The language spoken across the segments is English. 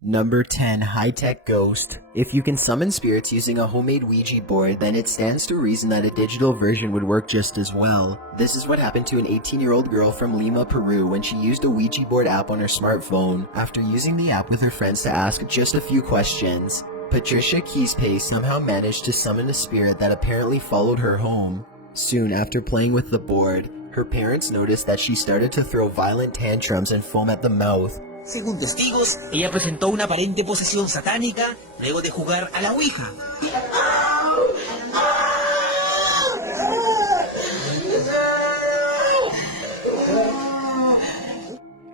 Number 10. High-tech ghost. If you can summon spirits using a homemade Ouija board, then it stands to reason that a digital version would work just as well. This is what happened to an 18-year-old girl from Lima, Peru when she used a Ouija board app on her smartphone after using the app with her friends to ask just a few questions. Patricia Keyspace somehow managed to summon a spirit that apparently followed her home. Soon after playing with the board, her parents noticed that she started to throw violent tantrums and foam at the mouth. Según testigos, ella presentó una aparente posesión satánica luego de jugar a la Ouija.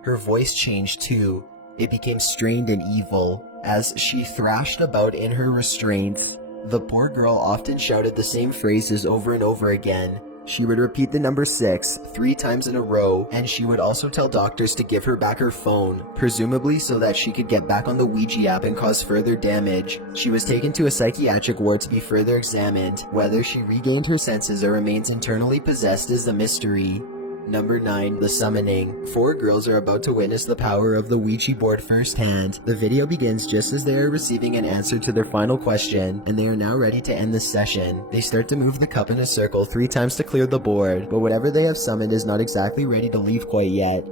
Her voice changed too. It became strained and evil as she thrashed about in her restraints. The poor girl often shouted the same phrases over and over again. She would repeat the number 6 3 times in a row, and she would also tell doctors to give her back her phone, presumably so that she could get back on the Ouija app and cause further damage. She was taken to a psychiatric ward to be further examined. Whether she regained her senses or remains internally possessed is a mystery. Number 9. The Summoning. 4 girls are about to witness the power of the Ouija board firsthand. The video begins just as they are receiving an answer to their final question, and they are now ready to end the session. They start to move the cup in a circle 3 times to clear the board, but whatever they have summoned is not exactly ready to leave quite yet.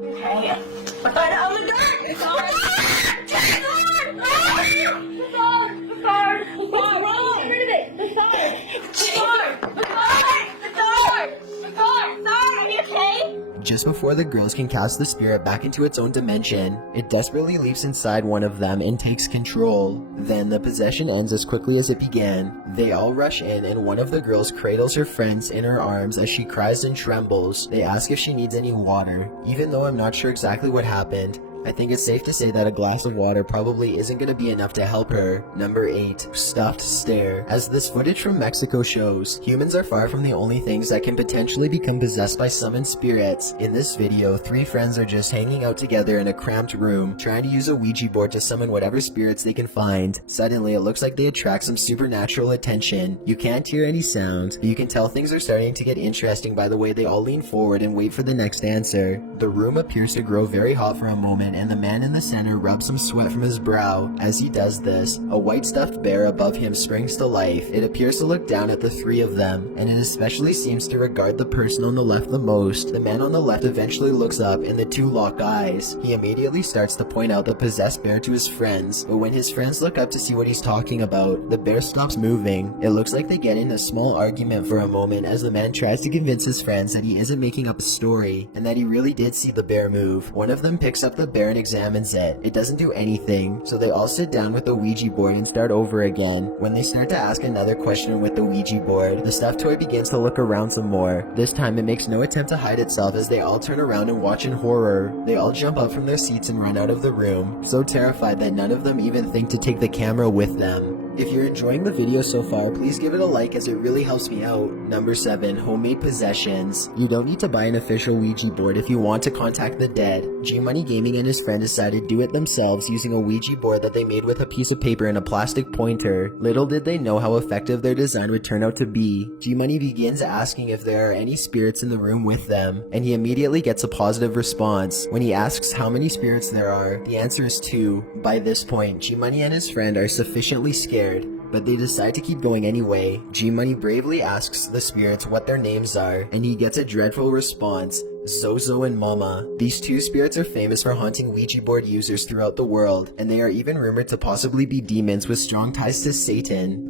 Just before the girls can cast the spirit back into its own dimension, it desperately leaps inside one of them and takes control. Then the possession ends as quickly as it began. They all rush in and one of the girls cradles her friends in her arms as she cries and trembles. They ask if she needs any water. Even though I'm not sure exactly what happened, I think it's safe to say that a glass of water probably isn't going to be enough to help her. Number 8. Stuffed Stare. As this footage from Mexico shows, humans are far from the only things that can potentially become possessed by summoned spirits. In this video, 3 friends are just hanging out together in a cramped room, trying to use a Ouija board to summon whatever spirits they can find. Suddenly, it looks like they attract some supernatural attention. You can't hear any sound, but you can tell things are starting to get interesting by the way they all lean forward and wait for the next answer. The room appears to grow very hot for a moment, and the man in the center rubs some sweat from his brow. As he does this, a white stuffed bear above him springs to life. It appears to look down at the 3 of them, and it especially seems to regard the person on the left the most. The man on the left eventually looks up and the 2 lock eyes. He immediately starts to point out the possessed bear to his friends, but when his friends look up to see what he's talking about, the bear stops moving. It looks like they get in a small argument for a moment as the man tries to convince his friends that he isn't making up a story, and that he really did see the bear move. One of them picks up the bear and examines it. It doesn't do anything, so they all sit down with the Ouija board and start over again. When they start to ask another question with the Ouija board, the stuffed toy begins to look around some more. This time it makes no attempt to hide itself as they all turn around and watch in horror. They all jump up from their seats and run out of the room, so terrified that none of them even think to take the camera with them. If you're enjoying the video so far, please give it a like as it really helps me out. Number 7. Homemade Possessions. You don't need to buy an official Ouija board if you want to contact the dead. G-Money Gaming and his friend decided to do it themselves using a Ouija board that they made with a piece of paper and a plastic pointer. Little did they know how effective their design would turn out to be. G-Money begins asking if there are any spirits in the room with them, and he immediately gets a positive response. When he asks how many spirits there are, the answer is 2. By this point, G-Money and his friend are sufficiently scared, but they decide to keep going anyway. G-Money bravely asks the spirits what their names are, and he gets a dreadful response: Zozo and Mama. These 2 spirits are famous for haunting Ouija board users throughout the world, and they are even rumored to possibly be demons with strong ties to Satan.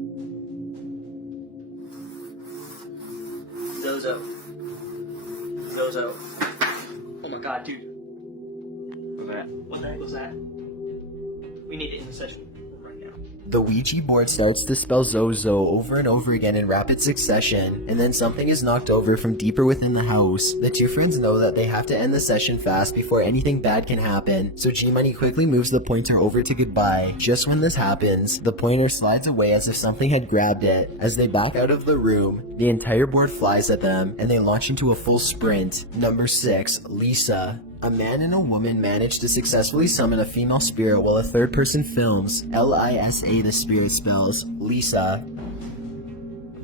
Zozo. Zozo. Oh my god, dude. What the heck was that? We need to end the session right now. The Ouija board starts to spell Zozo over and over again in rapid succession, and then something is knocked over from deeper within the house. The 2 friends know that they have to end the session fast before anything bad can happen, so G-Money quickly moves the pointer over to goodbye. Just when this happens, the pointer slides away as if something had grabbed it. As they back out of the room, the entire board flies at them, and they launch into a full sprint. Number 6. Lisa. A man and a woman manage to successfully summon a female spirit while a third person films. L-I-S-A the spirit spells Lisa.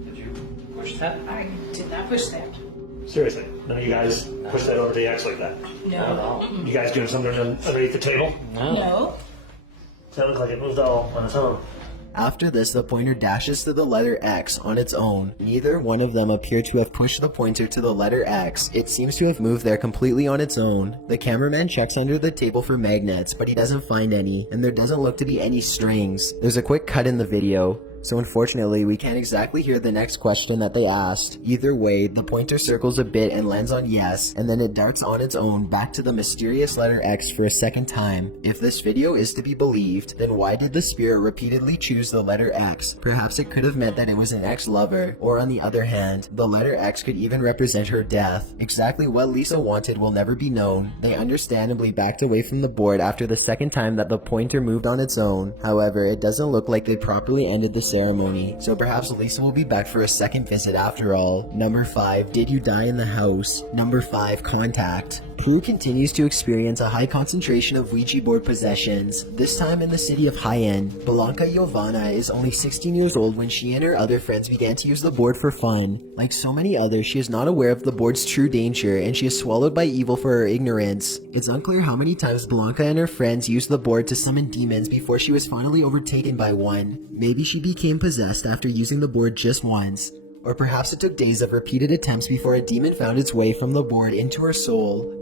Did you push that? I did not push that. Seriously, none of you guys push that over the X like that? No. You guys doing something underneath the table? No. So it looks like it moved all on its own. After this, the pointer dashes to the letter X on its own. Neither one of them appear to have pushed the pointer to the letter X. It seems to have moved there completely on its own. The cameraman checks under the table for magnets, but he doesn't find any, and there doesn't look to be any strings. There's a quick cut in the video, so unfortunately we can't exactly hear the next question that they asked. Either way, the pointer circles a bit and lands on yes, and then it darts on its own back to the mysterious letter X for a second time. If this video is to be believed, then why did the spirit repeatedly choose the letter X? Perhaps it could have meant that it was an ex-lover, or on the other hand, the letter X could even represent her death. Exactly what Lisa wanted will never be known. They understandably backed away from the board after the second time that the pointer moved on its own. However, it doesn't look like they properly ended the ceremony, so perhaps Lisa will be back for a second visit after all. Number 5, did you die in the house? Number 5, contact. Prue continues to experience a high concentration of Ouija board possessions, this time in the city of High-End. Blanca Jovana is only 16 years old when she and her other friends began to use the board for fun. Like so many others, she is not aware of the board's true danger, and she is swallowed by evil for her ignorance. It's unclear how many times Blanca and her friends used the board to summon demons before she was finally overtaken by one. Maybe she became possessed after using the board just once. Or perhaps it took days of repeated attempts before a demon found its way from the board into her soul.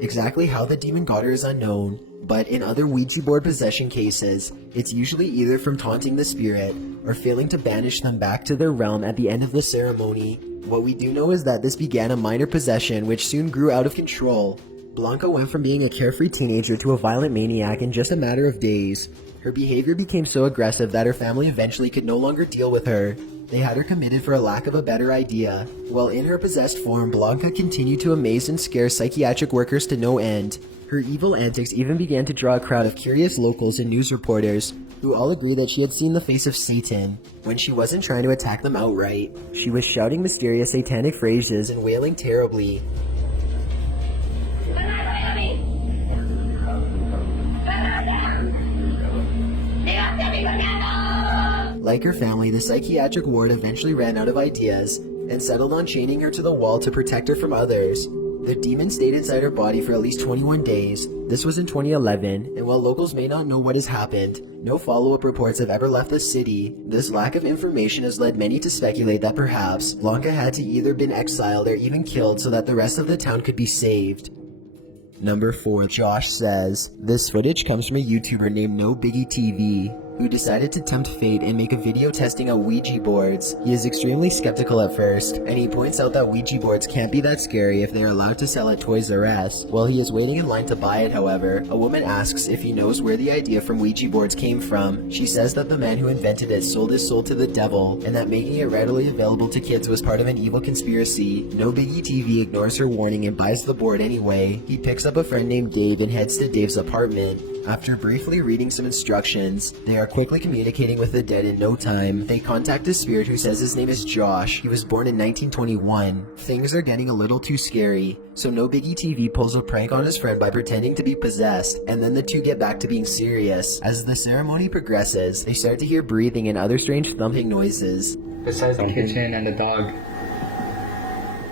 Exactly how the demon got her is unknown, but in other Ouija board possession cases, it's usually either from taunting the spirit or failing to banish them back to their realm at the end of the ceremony. What we do know is that this began a minor possession which soon grew out of control. Blanca went from being a carefree teenager to a violent maniac in just a matter of days. Her behavior became so aggressive that her family eventually could no longer deal with her. They had her committed for a lack of a better idea. While in her possessed form, Blanca continued to amaze and scare psychiatric workers to no end. Her evil antics even began to draw a crowd of curious locals and news reporters, who all agreed that she had seen the face of Satan, when she wasn't trying to attack them outright. She was shouting mysterious satanic phrases and wailing terribly. Like her family, the psychiatric ward eventually ran out of ideas and settled on chaining her to the wall to protect her from others. The demon stayed inside her body for at least 21 days. This was in 2011, and while locals may not know what has happened, no follow-up reports have ever left the city. This lack of information has led many to speculate that perhaps Blanca had to either been exiled or even killed so that the rest of the town could be saved. Number 4, Josh says, this footage comes from a YouTuber named No Biggie TV, who decided to tempt fate and make a video testing out Ouija boards. He is extremely skeptical at first, and he points out that Ouija boards can't be that scary if they are allowed to sell at Toys R Us. While he is waiting in line to buy it, however, a woman asks if he knows where the idea from Ouija boards came from. She says that the man who invented it sold his soul to the devil, and that making it readily available to kids was part of an evil conspiracy. No Biggie TV ignores her warning and buys the board anyway. He picks up a friend named Dave and heads to Dave's apartment. After briefly reading some instructions, they are quickly communicating with the dead in no time. They contact a spirit who says his name is Josh. He was born in 1921. Things are getting a little too scary, so No Biggie TV pulls a prank on his friend by pretending to be possessed, and then the two get back to being serious. As the ceremony progresses, they start to hear breathing and other strange thumping noises. Besides the kitchen and the dog.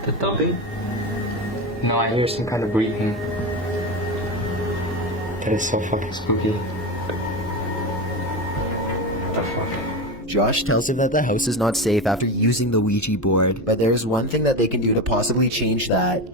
The thumping? No, I hear some kind of breathing. That is so fucking spooky. What the fuck? Josh tells him that the house is not safe after using the Ouija board, but there is one thing that they can do to possibly change that.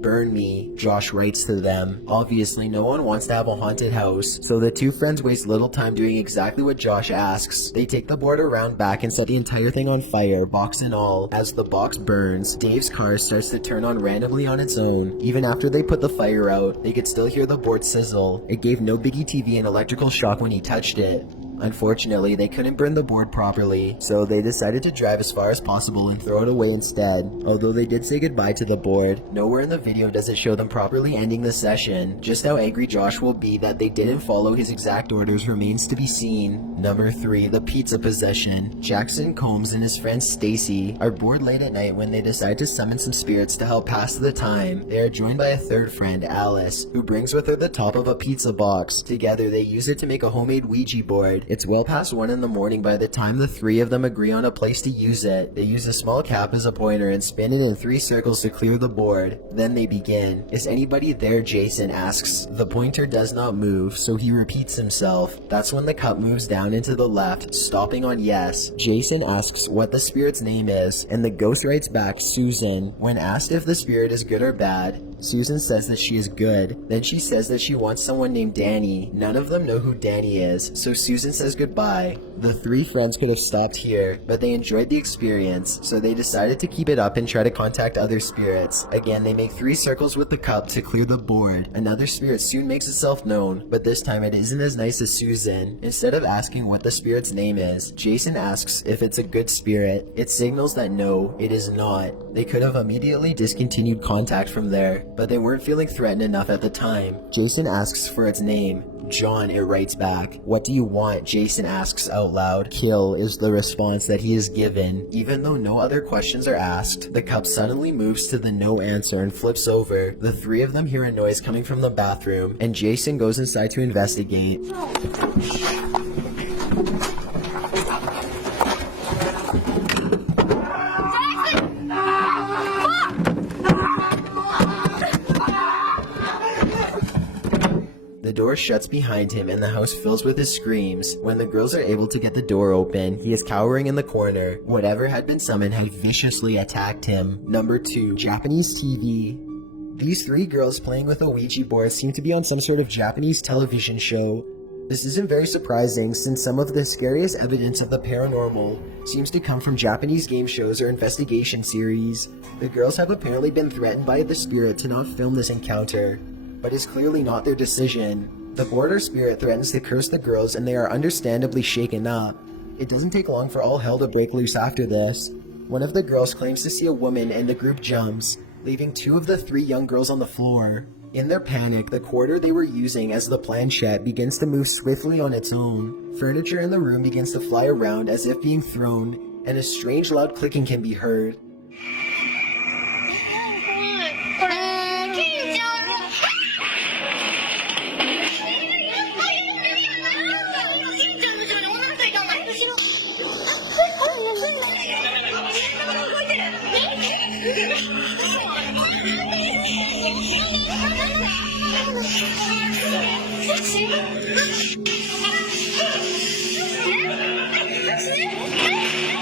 Burn me, Josh writes to them. Obviously, no one wants to have a haunted house, so the two friends waste little time doing exactly what Josh asks. They take the board around back and set the entire thing on fire, box and all. As the box burns, Dave's car starts to turn on randomly on its own. Even after they put the fire out, they could still hear the board sizzle. It gave No Biggie TV an electrical shock when he touched it. Unfortunately, they couldn't burn the board properly, so they decided to drive as far as possible and throw it away instead. Although they did say goodbye to the board, nowhere in the video does it show them properly ending the session. Just how angry Josh will be that they didn't follow his exact orders remains to be seen. Number 3, the pizza possession. Jackson Combs and his friend Stacy are bored late at night when they decide to summon some spirits to help pass the time. They are joined by a third friend, Alice, who brings with her the top of a pizza box. Together, they use it to make a homemade Ouija board. board. It's well past 1 in the morning by the time the three of them agree on a place to use it. They use a small cap as a pointer and spin it in 3 circles to clear the board. Then they begin. Is anybody there? Jason asks. The pointer does not move, so he repeats himself. That's when the cup moves down into the left, stopping on yes. Jason asks what the spirit's name is, and the ghost writes back Susan. When asked if the spirit is good or bad, Susan says that she is good. Then she says that she wants someone named Danny. None of them know who Danny is, so Susan says goodbye. The 3 friends could have stopped here, but they enjoyed the experience, so they decided to keep it up and try to contact other spirits. Again, they make 3 circles with the cup to clear the board. Another spirit soon makes itself known, but this time it isn't as nice as Susan. Instead of asking what the spirit's name is, Jason asks if it's a good spirit. It signals that no, it is not. They could have immediately discontinued contact from there, but they weren't feeling threatened enough at the time. Jason asks for its name. John, it writes back. What do you want? Jason asks out loud. Kill is the response that he is given. Even though no other questions are asked, the cup suddenly moves to the no answer and flips over. The 3 of them hear a noise coming from the bathroom, and Jason goes inside to investigate. The door shuts behind him and the house fills with his screams. When the girls are able to get the door open, he is cowering in the corner. Whatever had been summoned had viciously attacked him. Number 2. Japanese TV. These 3 girls playing with a Ouija board seem to be on some sort of Japanese television show. This isn't very surprising since some of the scariest evidence of the paranormal seems to come from Japanese game shows or investigation series. The girls have apparently been threatened by the spirit to not film this encounter, but it's clearly not their decision. The board or spirit threatens to curse the girls and they are understandably shaken up. It doesn't take long for all hell to break loose after this. One of the girls claims to see a woman and the group jumps, leaving 2 of the 3 young girls on the floor. In their panic, the quarter they were using as the planchette begins to move swiftly on its own. Furniture in the room begins to fly around as if being thrown, and a strange loud clicking can be heard.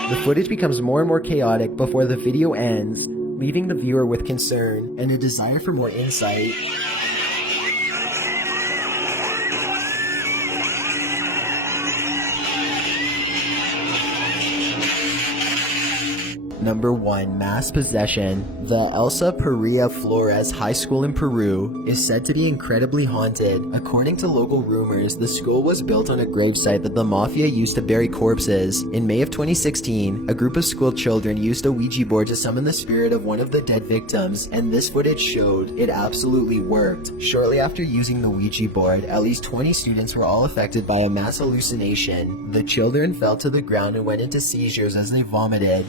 The footage becomes more and more chaotic before the video ends, leaving the viewer with concern and a desire for more insight. Number 1. Mass possession. The Elsa Perea Flores High School in Peru is said to be incredibly haunted. According to local rumors, the school was built on a gravesite that the mafia used to bury corpses. In May of 2016, a group of school children used a Ouija board to summon the spirit of one of the dead victims, and this footage showed it absolutely worked. Shortly after using the Ouija board, at least 20 students were all affected by a mass hallucination. The children fell to the ground and went into seizures as they vomited.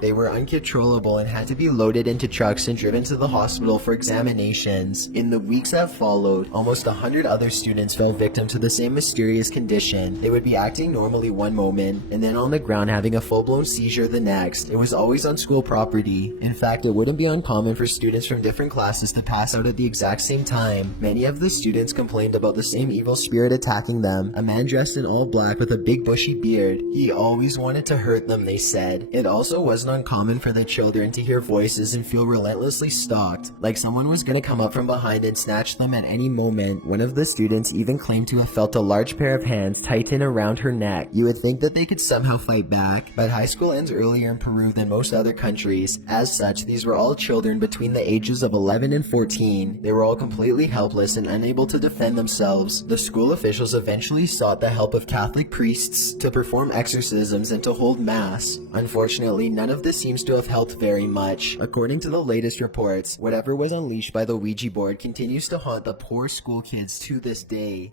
They were uncontrollable and had to be loaded into trucks and driven to the hospital for examinations. In the weeks that followed, almost 100 other students fell victim to the same mysterious condition. They would be acting normally one moment, and then on the ground having a full-blown seizure the next. It was always on school property. In fact, it wouldn't be uncommon for students from different classes to pass out at the exact same time. Many of the students complained about the same evil spirit attacking them, a man dressed in all black with a big bushy beard. He always wanted to hurt them, they said. It also wasn't uncommon for the children to hear voices and feel relentlessly stalked, like someone was gonna come up from behind and snatch them at any moment. One of the students even claimed to have felt a large pair of hands tighten around her neck. You would think that they could somehow fight back, but high school ends earlier in Peru than most other countries. As such, these were all children between the ages of 11 and 14. They were all completely helpless and unable to defend themselves. The school officials eventually sought the help of Catholic priests to perform exorcisms and to hold mass. Unfortunately, none of this seems to have helped very much. According to the latest reports, whatever was unleashed by the Ouija board continues to haunt the poor school kids to this day.